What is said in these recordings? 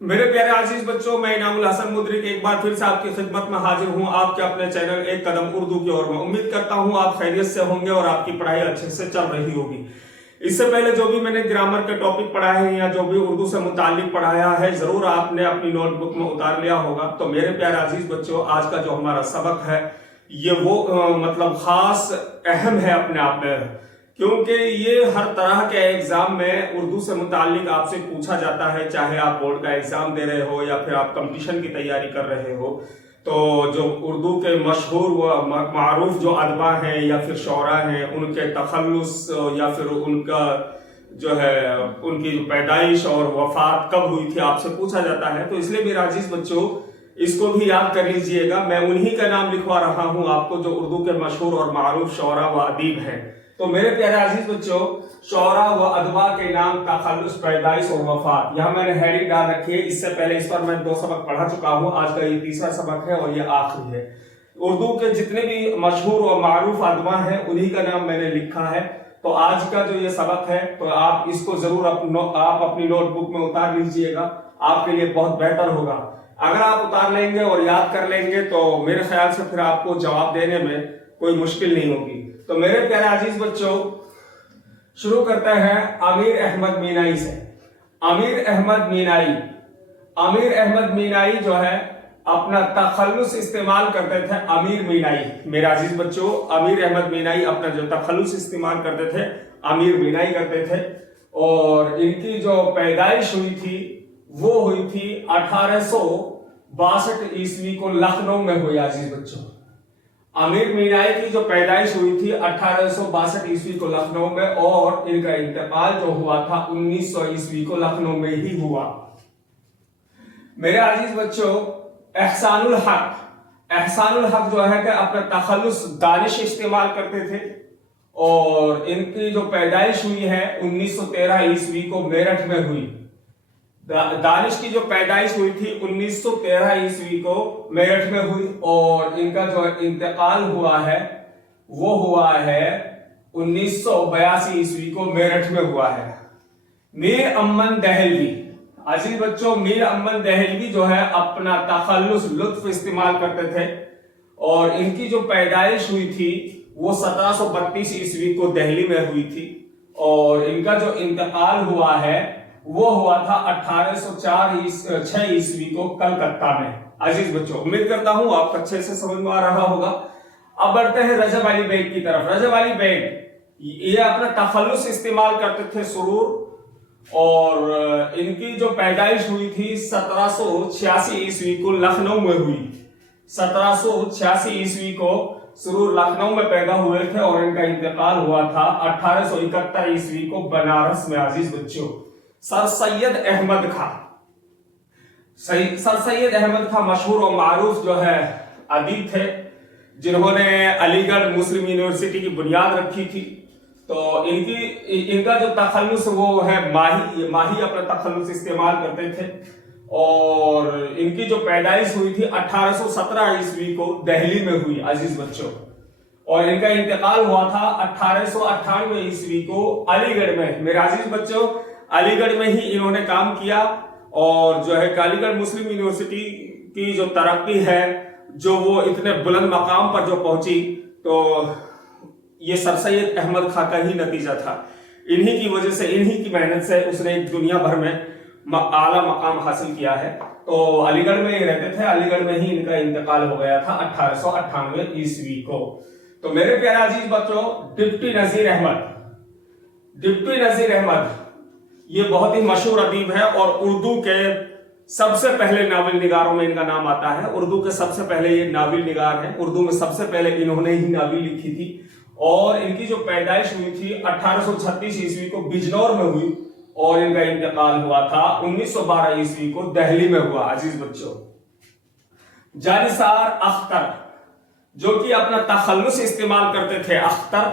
मेरे प्यारे आजीज बच्चों, मैं इनामुल हसन मुदरिक एक बार फिर से आपकी खिदमत में हाजिर हूं आपके अपने चैनल एक कदम उर्दू की ओर में। उम्मीद करता हूं आप खैरियत से होंगे और आपकी पढ़ाई अच्छे से चल रही होगी। इससे पहले जो भी मैंने ग्रामर के टॉपिक पढ़ाए हैं या जो भी उर्दू से मुताल्लिक पढ़ाया है, जरूर आपने अपनी नोटबुक में उतार लिया होगा। तो मेरे प्यारे अजीज बच्चों, आज का जो हमारा सबक है ये वो मतलब खास अहम है अपने आप में, क्योंकि ये हर तरह के एग्जाम में उर्दू से मुताल्लिक आपसे पूछा जाता है। चाहे आप बोर्ड का एग्जाम दे रहे हो या फिर आप कंपटीशन की तैयारी कर रहे हो, तो जो उर्दू के मशहूर व मारूफ जो अदबा हैं या फिर शौरा हैं, उनके तखल्लुस या फिर उनका जो है उनकी जो पैदाइश और वफात कब हुई थी आपसे पूछा जाता है। तो इसलिए मेरे अजीज बच्चों, इसको भी याद कर लीजिएगा। मैं उन्हीं का नाम लिखवा रहा हूं आपको जो उर्दू के मशहूर और मारूफ शौरा व अदीब हैं। तो मेरे प्यारे अजीज बच्चों, शौरा व अदबा के नाम, तखल्लुस, पैदाइश और वफात, यहाँ मैंने हेडिंग डाल रखी है। इससे पहले इस पर मैं 2 सबक पढ़ा चुका हूँ। आज का ये तीसरा सबक है और ये आखिरी है। उर्दू के जितने भी मशहूर और मारूफ अदबा हैं उन्हीं का नाम मैंने लिखा है। तो आज का जो ये सबक है, तो आप इसको जरूर आप अपनी नोटबुक में उतार लीजिएगा, आपके लिए बहुत बेहतर होगा। अगर आप उतार लेंगे और याद कर लेंगे तो मेरे ख्याल से फिर आपको जवाब देने में कोई मुश्किल नहीं होगी। तो मेरे प्यारे अजीज बच्चों, शुरू करते हैं अमीर अहमद मीनाई से। अमीर अहमद मीनाई जो है अपना तखल्लुस इस्तेमाल करते थे। अमीर मीनाई, मेरे अजीज बच्चों, अमीर अहमद मीनाई अपना जो तखल्लुस इस्तेमाल करते थे, अमीर मीनाई करते थे। और इनकी जो पैदाइश हुई थी वो हुई थी 1862 ईस्वी को लखनऊ में हुई। अजीज बच्चों, अमीर मीनाई की जो पैदाइश हुई थी 1862 ईस्वी को लखनऊ में, और इनका इंतकाल जो हुआ था 1900 ईस्वी को लखनऊ में ही हुआ। मेरे अजीज बच्चों, एहसानुल हक जो है कि अपना तखल्लुस दानिश इस्तेमाल करते थे, और इनकी जो पैदाइश हुई है 1913 ईस्वी को मेरठ में हुई। दानिश की जो पैदाइश हुई थी 1913 ईस्वी को मेरठ में हुई, और इनका जो इंतकाल हुआ है वो हुआ है 1982 ईस्वी को मेरठ में हुआ है। मीर अमन दहलवी, अजीज बच्चों, मीर अमन दहलवी जो है अपना तखल्लुस लुत्फ इस्तेमाल करते थे, और इनकी जो पैदाइश हुई थी वो 1732 ईस्वी को दिल्ली में हुई थी, और इनका जो इंतकाल हुआ है वो हुआ था 1806 ईस्वी को कलकत्ता में। अजीज बच्चों, उम्मीद करता हूं आप अच्छे से समझ में आ रहा होगा। अब बढ़ते हैं रजब अली बेग की तरफ। रजब अली बेग ये अपना तखल्लुस इस्तेमाल करते थे सुरूर, और इनकी जो पैदाइश हुई थी 1786 ईस्वी को लखनऊ में हुई। 1786 ईस्वी को सुरूर लखनऊ में पैदा हुए थे, और इनका इंतकाल हुआ था 1871 ईस्वी को बनारस में। अजीज बच्चों, सर सैयद अहमद खां मशहूर और मारूफ जो है अदीब थे, जिन्होंने अलीगढ़ मुस्लिम यूनिवर्सिटी की बुनियाद रखी थी। तो इनका जो तखल्लुस वो है माही अपना तखल्लुस इस्तेमाल करते थे, और इनकी जो पैदाइश हुई थी 1817 ईस्वी को दिल्ली में हुई। अजीज बच्चों, और इनका इंतकाल हुआ था 1898 ईस्वी को अलीगढ़ में। मेरे अजीज बच्चों, अलीगढ़ में ही इन्होंने काम किया, और जो है अलीगढ़ मुस्लिम यूनिवर्सिटी की जो तरक्की है, जो वो इतने बुलंद मकाम पर जो पहुंची, तो ये सर सैयद अहमद खां का ही नतीजा था। इन्हीं की वजह से, इन्हीं की मेहनत से उसने दुनिया भर में आला मकाम हासिल किया है। तो अलीगढ़ में ही रहते थे, अलीगढ़ में ही इनका इंतकाल हो गया था 1898 ईस्वी को। तो मेरे प्यारे अजीज बच्चों, डिप्टी नजीर अहमद ये बहुत ही मशहूर अदीब है, और उर्दू के सबसे पहले नावल निगारों में इनका नाम आता है। उर्दू के सबसे पहले ये नावल निगार हैं। उर्दू में सबसे पहले इन्होंने ही नावल लिखी थी, और इनकी जो पैदाइश हुई थी 1836 ईस्वी को बिजनौर में हुई, और इनका इंतकाल हुआ था 1912 ईस्वी को दिल्ली में हुआ। अजीज बच्चों, जानिसार अख्तर जो कि अपना तखल्लुस इस्तेमाल करते थे, अख्तर,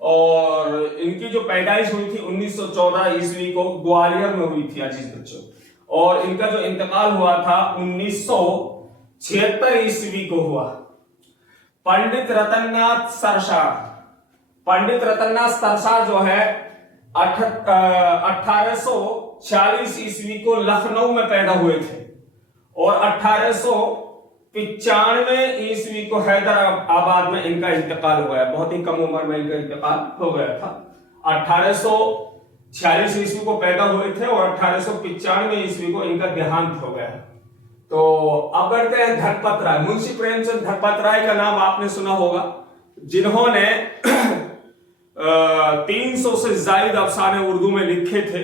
और इनकी जो पैदाइश हुई थी 1914 ईस्वी को ग्वालियर में हुई थी। अजीज बच्चों, और इनका जो इंतकाल हुआ था 1976 ईस्वी को हुआ। पंडित रतननाथ सरशाह जो है 1800 1846 ईस्वी को लखनऊ में पैदा हुए थे और 1895 ईस्वी को हैदराबाद में इनका इंतकाल हुआ है। बहुत ही कम उम्र में इनका इंतकाल हो गया था। 1846 ईस्वी को पैदा हुए थे और 1895 ईस्वी को इनका देहांत हो गया। तो अब बढ़ते हैं धनपत राय। मुंशी प्रेमचंद धनपत राय का नाम आपने सुना होगा, जिन्होंने 300 से ज्यादा अफसाने उर्दू में लिखे थे।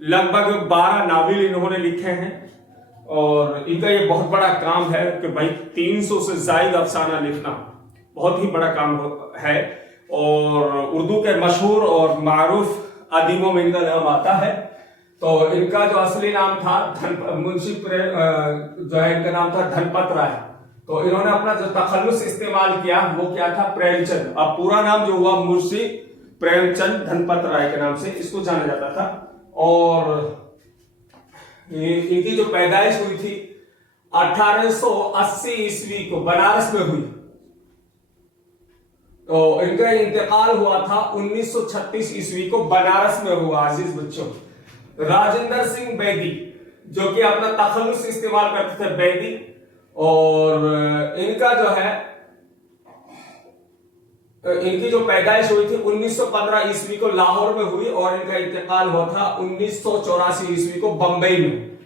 लगभग 12 नावल इन्होंने लिखे हैं और इनका ये बहुत बड़ा काम है कि भाई 300 से ज्यादा अफसाना लिखना बहुत ही बड़ा काम है। और उर्दू के मशहूर और मारूफ अदीबों में इनका नाम आता है। तो इनका जो असली नाम था मुंशी जो है इनका नाम था धनपत राय। तो इन्होंने अपना जो तखल्लुस इस्तेमाल किया वो क्या था, प्रेमचंद। अब पूरा नाम जो हुआ मुंशी प्रेमचंद धनपत राय के नाम से इसको जाना जाता था। और इनकी जो पैदाइश हुई थी 1880 ईस्वी को बनारस में हुई। तो इनका इंतकाल हुआ था 1936 ईस्वी को बनारस में हुआ। अजीज बच्चों, राजेंद्र सिंह बेदी जो कि अपना तखल्लुस इस्तेमाल करते थे बेदी, और इनका जो है इनकी जो पैदाइश हुई थी 1915 ईस्वी को लाहौर में हुई और इनका इंतकाल हुआ था 1984 ईस्वी को बंबई में।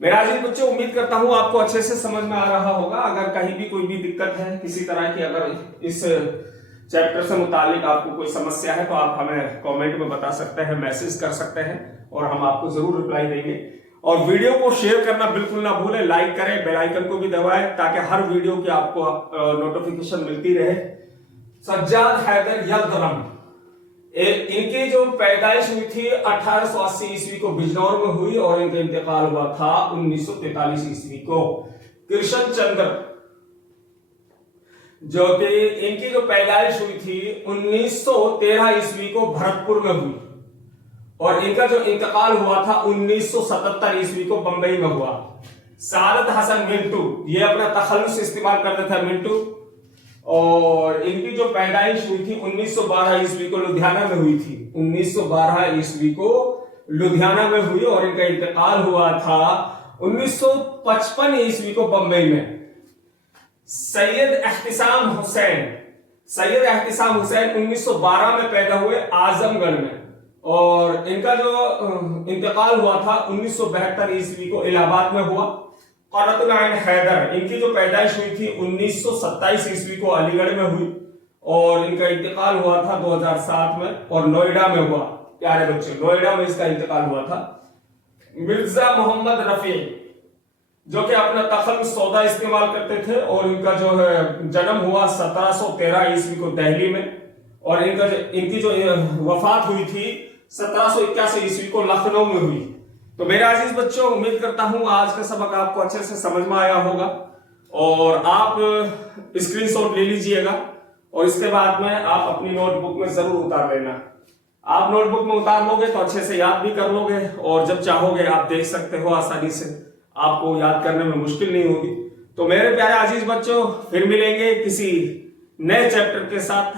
मेरा अजीज बच्चों, उम्मीद करता हूं आपको अच्छे से समझ में आ रहा होगा। अगर कहीं भी कोई भी दिक्कत है किसी तरह की, अगर इस चैप्टर से मुतालिक आपको कोई समस्या है तो आप हमें कमेंट में बता सकते हैं, मैसेज कर सकते हैं और हम आपको जरूर रिप्लाई देंगे। और वीडियो को शेयर करना बिल्कुल ना भूलें, लाइक करें, बेल आइकन को भी दबाएं ताकि हर वीडियो की आपको नोटिफिकेशन मिलती रहे। सज्जाद हैदर यल्दरम, इनकी जो पैदाइश हुई थी 1880 ईस्वी को बिजनौर में हुई और इनका इंतकाल हुआ था 1943 ईस्वी को। कृष्ण चंद्र जो कि इनकी जो पैदाइश हुई थी 1913 ईस्वी को भरतपुर में हुई और इनका जो इंतकाल हुआ था 1977 ईस्वी को बंबई में हुआ। सादत हसन मिंटू, ये अपना तखल्लुस इस्तेमाल करते थे मिंटू, और इनकी जो पैदाइश हुई थी 1912 ईस्वी को लुधियाना में हुई थी। 1912 ईस्वी को लुधियाना में हुई और इनका इंतकाल हुआ था 1955 ईस्वी को बंबई में। सैयद एहतिसाम हुसैन 1912 में पैदा हुए आजमगढ़ में और इनका जो इंतकाल हुआ था 1972 ईस्वी को इलाहाबाद में हुआ। क़ुर्रतुल आइन हैदर, इनकी जो पैदाइश हुई थी 1927 ईस्वी को अलीगढ़ में हुई और इनका इंतकाल हुआ था 2007 में और नोएडा में हुआ। प्यारे बच्चे, नोएडा में इसका इंतकाल हुआ था। मिर्जा मोहम्मद रफी जो कि अपना तखल्लुस सौदा इस्तेमाल करते थे और इनका जो है जन्म हुआ 1713 ईस्वी को दिल्ली में और इनकी जो वफात हुई थी 1781 ईस्वी को लखनऊ में हुई। तो मेरे अजीज बच्चों, उम्मीद करता हूं आज का सबक आपको अच्छे से समझ में आया होगा और आप स्क्रीनशॉट ले लीजिएगा और इसके बाद में आप अपनी नोटबुक में जरूर उतार लेना। आप नोटबुक में उतार लोगे तो अच्छे से याद भी कर लोगे और जब चाहोगे आप देख सकते हो आसानी से, आपको याद करने में मुश्किल नहीं होगी। तो मेरे प्यारे अजीज बच्चों, फिर मिलेंगे किसी नए चैप्टर के साथ।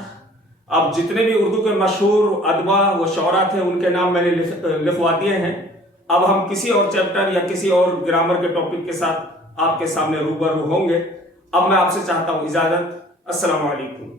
अब जितने भी उर्दू के मशहूर अदबा व शौरा थे उनके नाम मैंने लिखवा दिए हैं। अब हम किसी और चैप्टर या किसी और ग्रामर के टॉपिक के साथ आपके सामने रूबरू होंगे। अब मैं आपसे चाहता हूं इजाजत। अस्सलाम वालेकुम।